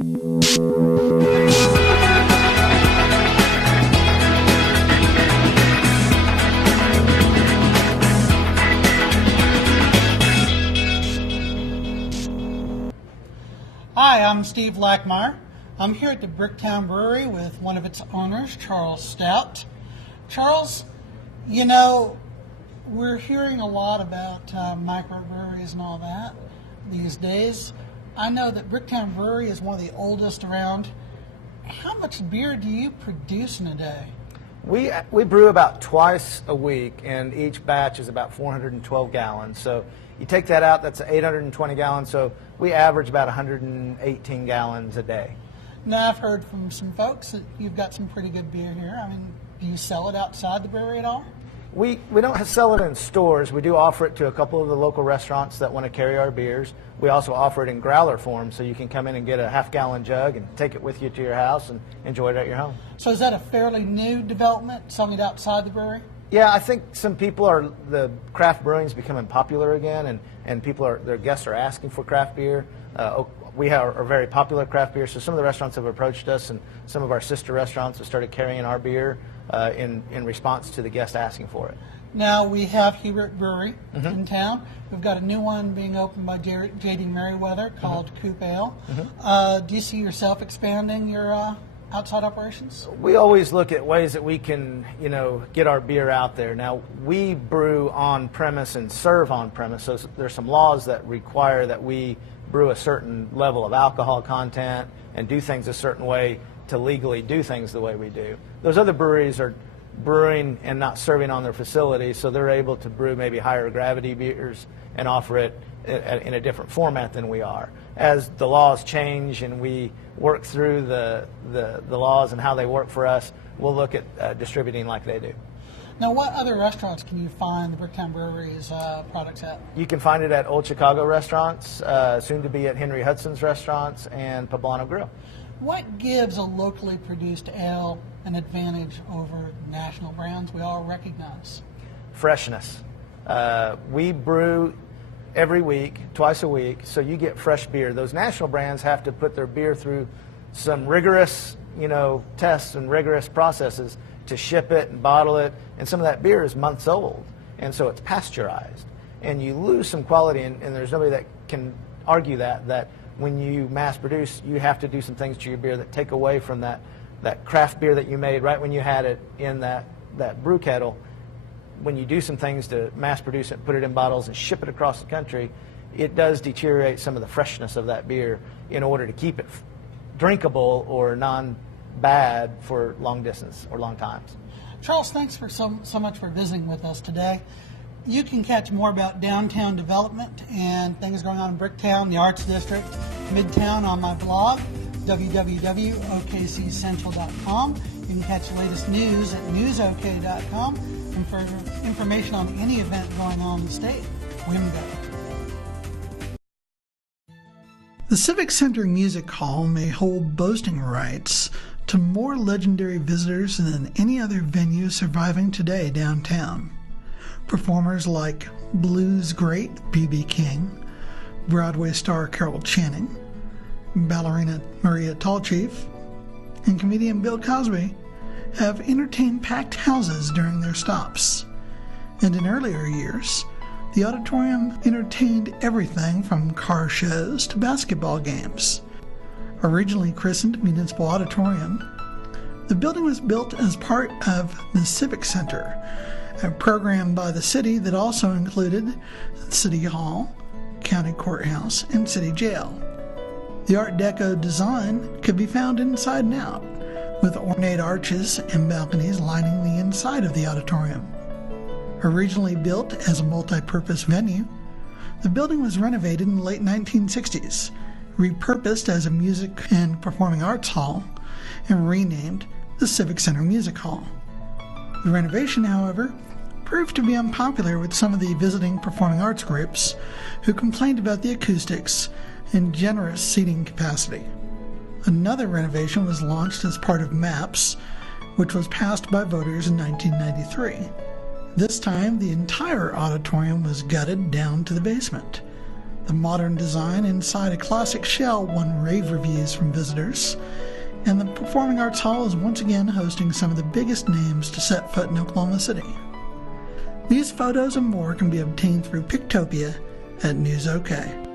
Hi, I'm Steve Lackmeyer. I'm here at the Bricktown Brewery with one of its owners, Charles Stout. Charles, you know, we're hearing a lot about microbreweries and all that these days. I know that Bricktown Brewery is one of the oldest around. How much beer do you produce in a day? We brew about twice a week, and each batch is about 412 gallons. So you take that out, that's 820 gallons. So we average about 118 gallons a day. Now, I've heard from some folks that you've got some pretty good beer here. I mean, do you sell it outside the brewery at all? We don't sell it in stores. We do offer it to a couple of the local restaurants that want to carry our beers. We also offer it in growler form, so you can come in and get a half-gallon jug and take it with you to your house and enjoy it at your home. So is that a fairly new development, selling it outside the brewery? Yeah, I think some people the craft brewing is becoming popular again, and their guests are asking for craft beer. We are a very popular craft beer, so some of the restaurants have approached us, and some of our sister restaurants have started carrying our beer in response to the guest asking for it. Now we have Hubert Brewery in town. We've got a new one being opened by J.D. Merriweather called Coupe Ale. Do you see yourself expanding your outside operations? We always look at ways that we can, get our beer out there. Now, we brew on premise and serve on premise, so there's some laws that require that we brew a certain level of alcohol content and do things a certain way to legally do things the way we do. Those other breweries are brewing and not serving on their facility, so they're able to brew maybe higher gravity beers and offer it in a different format than we are. As the laws change and we work through the laws and how they work for us, we'll look at distributing like they do. Now, what other restaurants can you find the Bricktown Brewery's products at? You can find it at Old Chicago restaurants, soon to be at Henry Hudson's restaurants, and Poblano Grill. What gives a locally produced ale an advantage over national brands we all recognize? Freshness. We brew every week, twice a week, so you get fresh beer. Those national brands have to put their beer through some rigorous, tests and rigorous processes to ship it and bottle it, and some of that beer is months old, and so it's pasteurized. And you lose some quality, and there's nobody that can argue that when you mass produce, you have to do some things to your beer that take away from that craft beer that you made right when you had it in that brew kettle. When you do some things to mass produce it, put it in bottles and ship it across the country, it does deteriorate some of the freshness of that beer in order to keep it drinkable or non-bad for long distance or long times. Charles, thanks for so much for visiting with us today. You can catch more about downtown development and things going on in Bricktown, the Arts District, Midtown on my blog, www.okccentral.com. You can catch the latest news at newsok.com. And for information on any event going on in the state, WIMGO. The Civic Center Music Hall may hold boasting rights to more legendary visitors than any other venue surviving today downtown. Performers like blues great B.B. King, Broadway star Carol Channing, ballerina Maria Tallchief, and comedian Bill Cosby have entertained packed houses during their stops. And in earlier years, the auditorium entertained everything from car shows to basketball games. Originally christened Municipal Auditorium, the building was built as part of the Civic Center, a program by the city that also included City Hall, County Courthouse, and City Jail. The Art Deco design could be found inside and out, with ornate arches and balconies lining the inside of the auditorium. Originally built as a multi-purpose venue, the building was renovated in the late 1960s, repurposed as a music and performing arts hall, and renamed the Civic Center Music Hall. The renovation, however, proved to be unpopular with some of the visiting performing arts groups who complained about the acoustics and generous seating capacity. Another renovation was launched as part of MAPS, which was passed by voters in 1993. This time, the entire auditorium was gutted down to the basement. The modern design inside a classic shell won rave reviews from visitors, and the Performing Arts Hall is once again hosting some of the biggest names to set foot in Oklahoma City. These photos and more can be obtained through Pictopia at News OK.